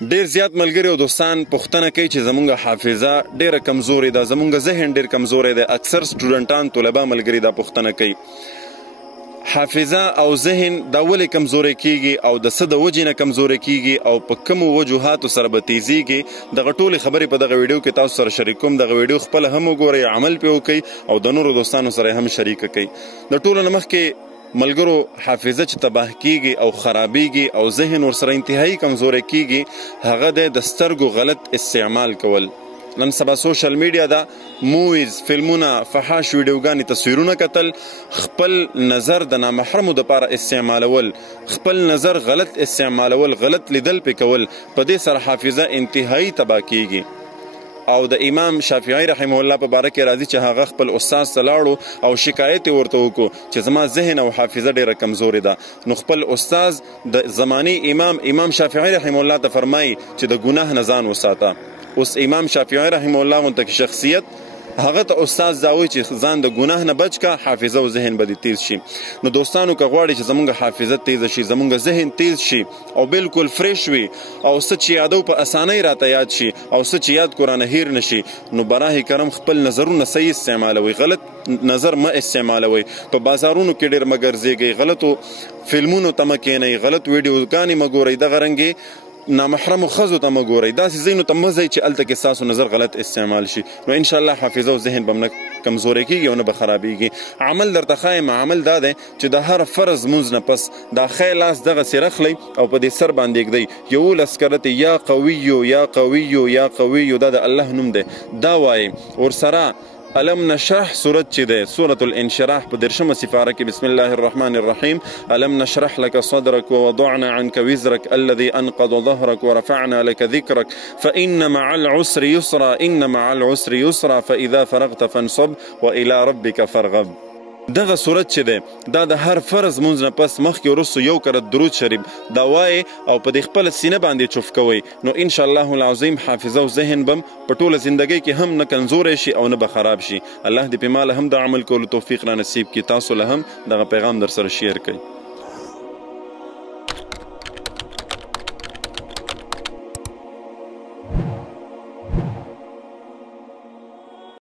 ډیر زیات ملګري او دوستان پوښتنه کوي چې زمونږ حافظه ډیره کمزورې ده، زمونږ ذهن ډیر کمزوری دی. اکثر سټوډنټان طلبه ملګري دا پوښتنه کوي حافظه او ذهن دا ولې کمزوری کیږي او د څه د وجې نه کمزوری کیږي او په کومو وجوهاتو سره به تیزیږي. دغه ټولې خبرې په دغه ویډیو کې تاسو سره شریک کوم. دغه ویډیو خپله هم وګورئ، عمل پرې وکړئ او د نورو دوستانو سره هم شریکه کړئ. د ټولو نه مخکې ملګرو حافظه چې تباه کیږي او خرابیږي او ذهن ورسره انتهایی کمزوری کیږي هغه د سترګو غلط استعمال کول. نن سبا سوشل میډیا دا موویز، فلمونه، فحاش ویډیوګانې، تصویرونه کتل، خپل نظر د نامحرمو دپاره استعمالول، خپل نظر غلط استعمالول، غلط لیدل پې کول، په دې سره حافظه انتهایی تباه کیږي. او د امام شافعي رحمه الله په باره کې راځي چې هغه خپل استاد ته لاړو او شکایت یې ورته وکړو چې زما ذهن او حافظه ډیره کمزورې ده. نو خپل استاد د زمانې امام شافعي رحمه الله ته فرمایي چې د ګناه نه ځان وساته. اوس امام شافعي رحمه الله غونته شخصیت هغه ته استاد دا وایي چې ځان د ګناه نه بچ که، حافظه او ذهن به دې تیز شي. نو دوستانو که غواړئ چې زمونږ حافظه تیزه شي، زمونږ ذهن تیز شي او بالکل فریش وي او څه چې یادو په اسانۍ راته یاد شي او څه چې یاد قرآن هیر نشي، نو براه کرم خپل نظرونه صحیح استعمالوي، غلط نظر مه استعمالوي. په بازارونو کې ډېر مه ګرځېږئ، غلطو فلمونو ته مه کښېنئ، غلط ویډیوګانې مه ګورئ، دغه رنګې نامحرمو ښځو ته مه ګورئ، داسې ځایونو ته مه ځئ چې هلته کې ستاسو نظر غلط استعمال شي. نو انشاءالله حافظه او ذهن به هم نه کمزوری کېږي او نه به خرابېږي. عمل درته ښایم، عمل دا دی چې د هر فرض مونځ نه پس دا ښی لاس دغسې رخلئ او په دې سر باندې ږدئ، 11 کرتې یا قویو یا قویو یا قویو، دا د الله نوم دی، دا وایي. ورسره الم نشرح سورت چې ده سورة الانشراح په 10مه سپاره کې بسم الله الرحمن الرحیم الم نشرح لك صدرك ووضعنا عنك وزرك الذي انقض ظهرك ورفعنا لك ذكرك فإن مع العسر يسرا إن مع العسر يسرا فإذا فرغت فانصب وإلى ربك فارغب. دغه صورت چې ده دا د هر فرض مونځ نه پس مخکې وروستو یو کرت درود شریف دا وایي او په دې خپله سینه باندې چوف کوئ. نو انشاءالله العظیم حافظه او ذهن بم په ټوله زندګۍ کې هم نه کمزوری شي او نه به خراب شي. الله دې په ما له هم د عمل کولو توفیق را نصیب کړي، تاسو له هم دغه پیغام در سره شیر کړئ.